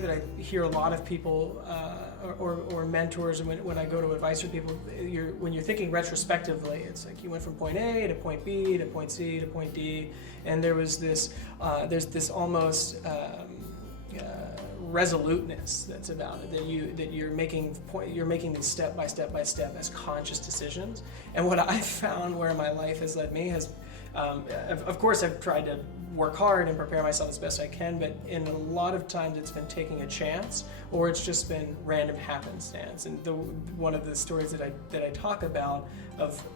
story that I hear a lot of people or mentors, and when I go to advice for people, when you're thinking retrospectively, it's like you went from point A to point B to point C to point D, and there's this almost resoluteness that's about it, that you're making these step by step as conscious decisions. And what I've found where my life has led me has, of course, I've tried to work hard and prepare myself as best I can, but in a lot of times it's been taking a chance, or it's just been random happenstance. And one of the stories that I talk about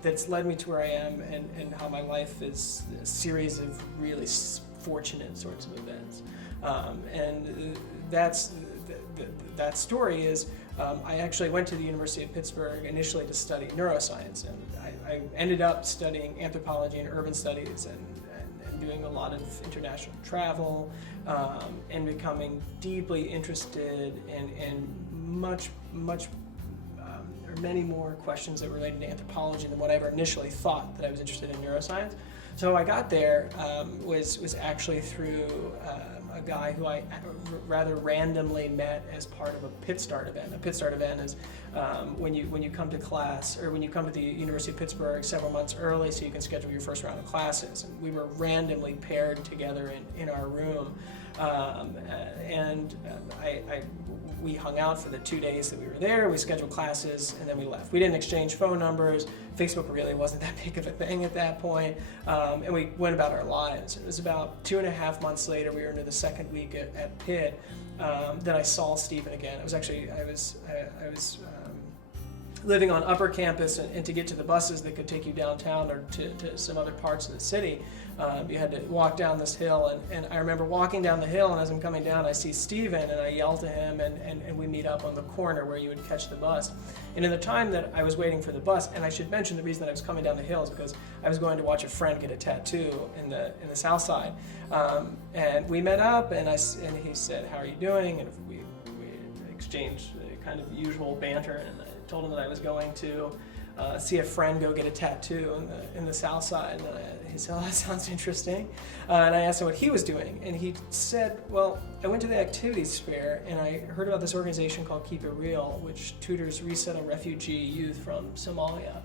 that's led me to where I am, and how my life is a series of really fortunate sorts of events. And that story is, I actually went to the University of Pittsburgh initially to study neuroscience, and I ended up studying anthropology and urban studies, and doing a lot of international travel, and becoming deeply interested in many more questions that related to anthropology than what I ever initially thought that I was interested in neuroscience. So I got there was actually through a guy who I rather randomly met as part of a Pit Start event. A Pit Start event is when you come to class, or when you come to the University of Pittsburgh several months early so you can schedule your first round of classes. And we were randomly paired together in our room, we hung out for the 2 days that we were there. We scheduled classes, and then we left. We didn't exchange phone numbers. Facebook really wasn't that big of a thing at that point, and we went about our lives. It was about 2.5 months later, we were into the second week at Pitt, that I saw Stephen again. I was living on upper campus, and to get to the buses that could take you downtown or to some other parts of the city, you had to walk down this hill, and I remember walking down the hill, and as I'm coming down, I see Stephen, and I yell to him, and we meet up on the corner where you would catch the bus. And in the time that I was waiting for the bus, and I should mention the reason that I was coming down the hill is because I was going to watch a friend get a tattoo in the South Side, and we met up, and he said, "How are you doing?" And we exchanged kind of usual banter, and I told him that I was going to see a friend go get a tattoo in the South Side, and he said, "Oh, that sounds interesting." And I asked him what he was doing, and he said, "Well, I went to the activities fair, and I heard about this organization called Keep It Real, which tutors resettle refugee youth from Somalia."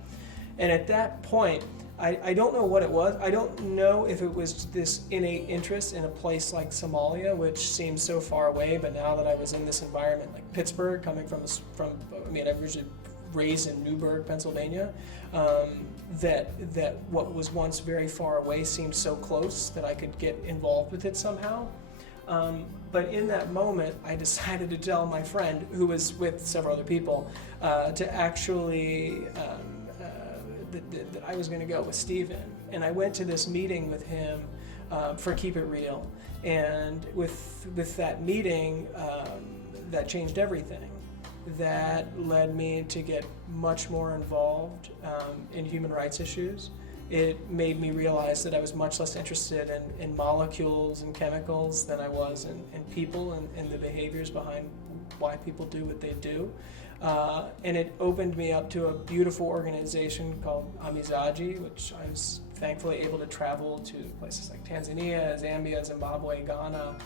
And at that point, I don't know what it was. I don't know if it was this innate interest in a place like Somalia, which seems so far away, but now that I was in this environment like Pittsburgh, coming from I originally raised in Newburgh, Pennsylvania, that what was once very far away seemed so close that I could get involved with it somehow. But in that moment, I decided to tell my friend, who was with several other people, to actually that I was going to go with Stephen. And I went to this meeting with him for Keep It Real. And with that meeting, that changed everything. That led me to get much more involved in human rights issues. It made me realize that I was much less interested in molecules and chemicals than I was in people and the behaviors behind why people do what they do. And it opened me up to a beautiful organization called Amizaji, which I was thankfully able to travel to places like Tanzania, Zambia, Zimbabwe, Ghana,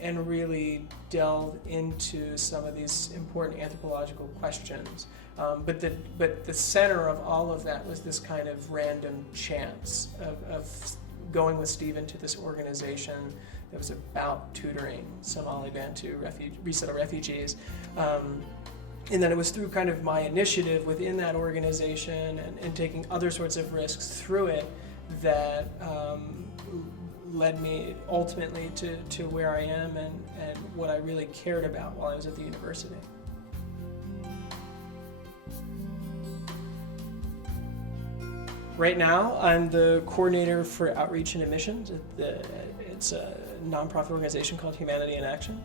and really delve into some of these important anthropological questions. But the center of all of that was this kind of random chance of going with Stephen to this organization that was about tutoring Somali Bantu resettle refugees. And then it was through kind of my initiative within that organization and taking other sorts of risks through it that led me ultimately to where I am and what I really cared about while I was at the university. Right now, I'm the coordinator for outreach and admissions. It's a nonprofit organization called Humanity in Action.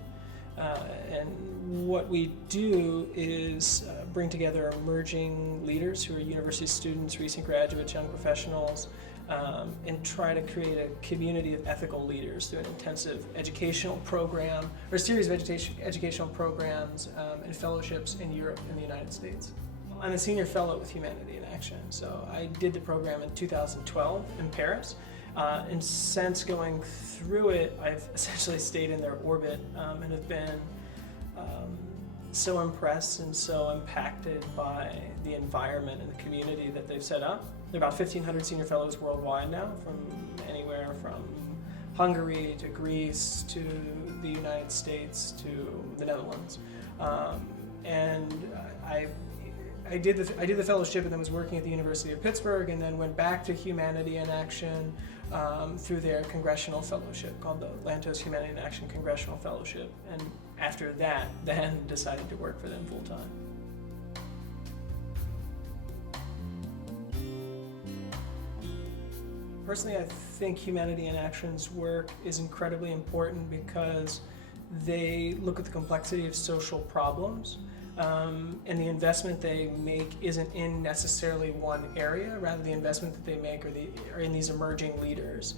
And what we do is bring together emerging leaders who are university students, recent graduates, young professionals, and try to create a community of ethical leaders through an intensive educational program, or a series of educational programs and fellowships in Europe and the United States. I'm a senior fellow with Humanity in Action, so I did the program in 2012 in Paris. And since going through it, I've essentially stayed in their orbit and have been so impressed and so impacted by the environment and the community that they've set up. There are about 1,500 senior fellows worldwide now, from anywhere from Hungary to Greece to the United States to the Netherlands. And I did the fellowship and then was working at the University of Pittsburgh, and then went back to Humanity in Action through their congressional fellowship called the Lantos Humanity in Action Congressional Fellowship. And after that, then decided to work for them full time. Personally, I think Humanity in Action's work is incredibly important because they look at the complexity of social problems, and the investment they make isn't in necessarily one area. Rather, the investment that they make are in these emerging leaders,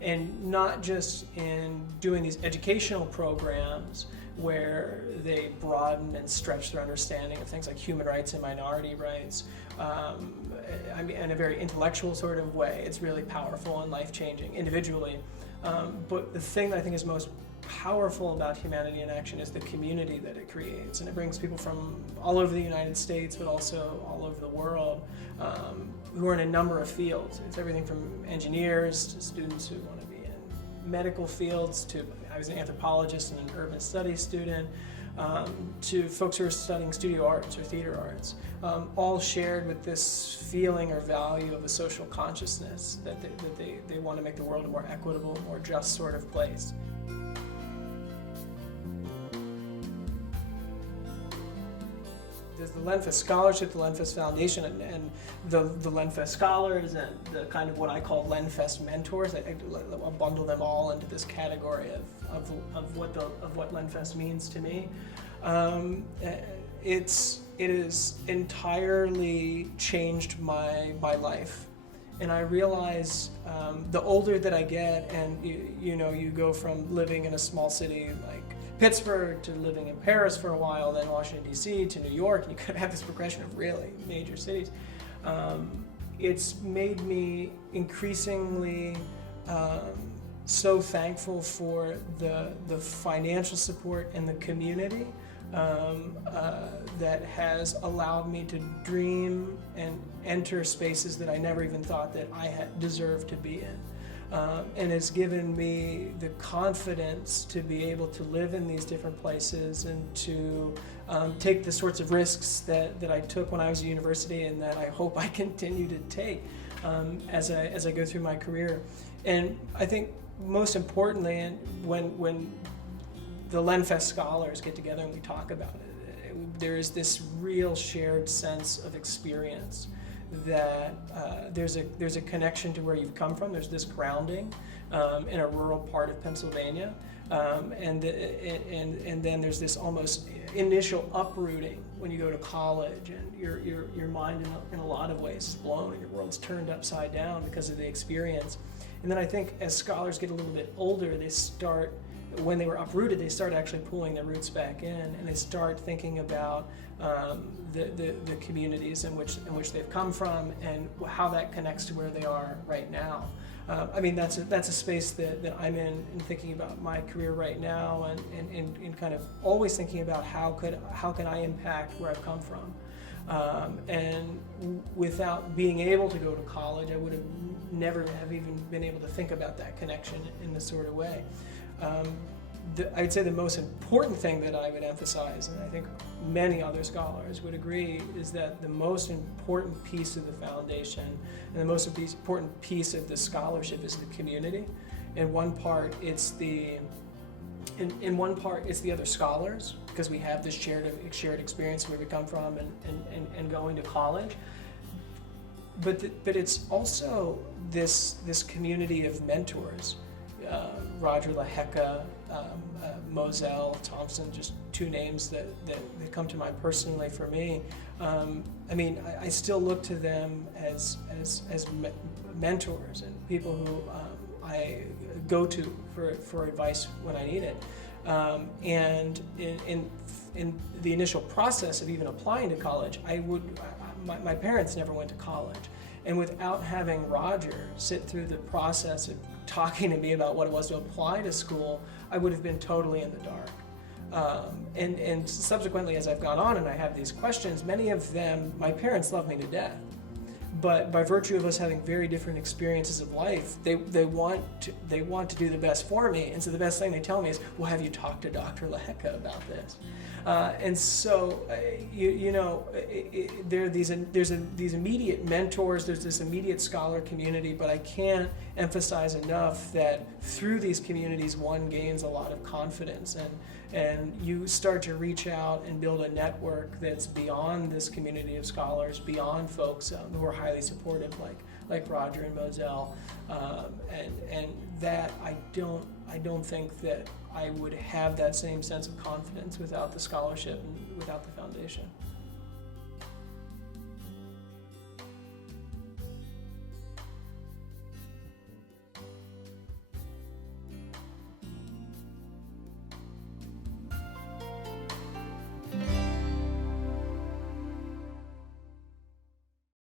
and not just in doing these educational programs where they broaden and stretch their understanding of things like human rights and minority rights. I mean, in a very intellectual sort of way. It's really powerful and life-changing individually. But the thing that I think is most powerful about Humanity in Action is the community that it creates, and it brings people from all over the United States, but also all over the world, who are in a number of fields. It's everything from engineers to students who want to be in medical fields, to I was an anthropologist and an urban studies student, to folks who are studying studio arts or theater arts, all shared with this feeling or value of a social consciousness that they want to make the world a more equitable, more just sort of place. There's the Lenfest Scholarship, the Lenfest Foundation, and the Lenfest Scholars, and the kind of what I call Lenfest Mentors. I bundle them all into this category of what Lenfest means to me. It has entirely changed my life, and I realize the older that I get, and you go from living in a small city like Pittsburgh to living in Paris for a while, then Washington, D.C. to New York, and you could have this progression of really major cities. It's made me increasingly so thankful for the financial support and the community that has allowed me to dream and enter spaces that I never even thought that I had deserved to be in. And has given me the confidence to be able to live in these different places and to take the sorts of risks that I took when I was at university, and that I hope I continue to take as I go through my career. And I think most importantly, and when the Lenfest scholars get together and we talk about it, there is this real shared sense of experience, that there's a connection to where you've come from. There's this grounding in a rural part of Pennsylvania, and then there's this almost initial uprooting when you go to college, and your mind in a lot of ways is blown, and your world's turned upside down because of the experience. And then I think as scholars get a little bit older, when they were uprooted, they start actually pulling their roots back in, and they start thinking about the communities in which they've come from, and how that connects to where they are right now. I mean, that's a space that I'm in thinking about my career right now, and kind of always thinking about how can I impact where I've come from. And without being able to go to college, I would have never have even been able to think about that connection in this sort of way. I'd say the most important thing that I would emphasize, and I think many other scholars would agree, is that the most important piece of the foundation and the most important piece of the scholarship is the community. In one part, it's the other scholars, because we have this shared experience where we come from and going to college. But it's also this community of mentors. Roger LaHecca, Moselle, Thompson, just two names that come to mind personally for me. I mean, I still look to them as mentors and people who I go to for advice when I need it. And in the initial process of even applying to college, my parents never went to college. And without having Roger sit through the process of talking to me about what it was to apply to school, I would have been totally in the dark. And subsequently, as I've gone on and I have these questions, many of them, my parents love me to death. But by virtue of us having very different experiences of life, they want to do the best for me. And so the best thing they tell me is, well, have you talked to Dr. Lehecka about this? And so, there are these immediate mentors, there's this immediate scholar community, but I can't emphasize enough that through these communities, one gains a lot of confidence, and you start to reach out and build a network that's beyond this community of scholars, beyond folks who are highly supportive, like Roger and Moselle, and that I don't think that I would have that same sense of confidence without the scholarship and without the foundation.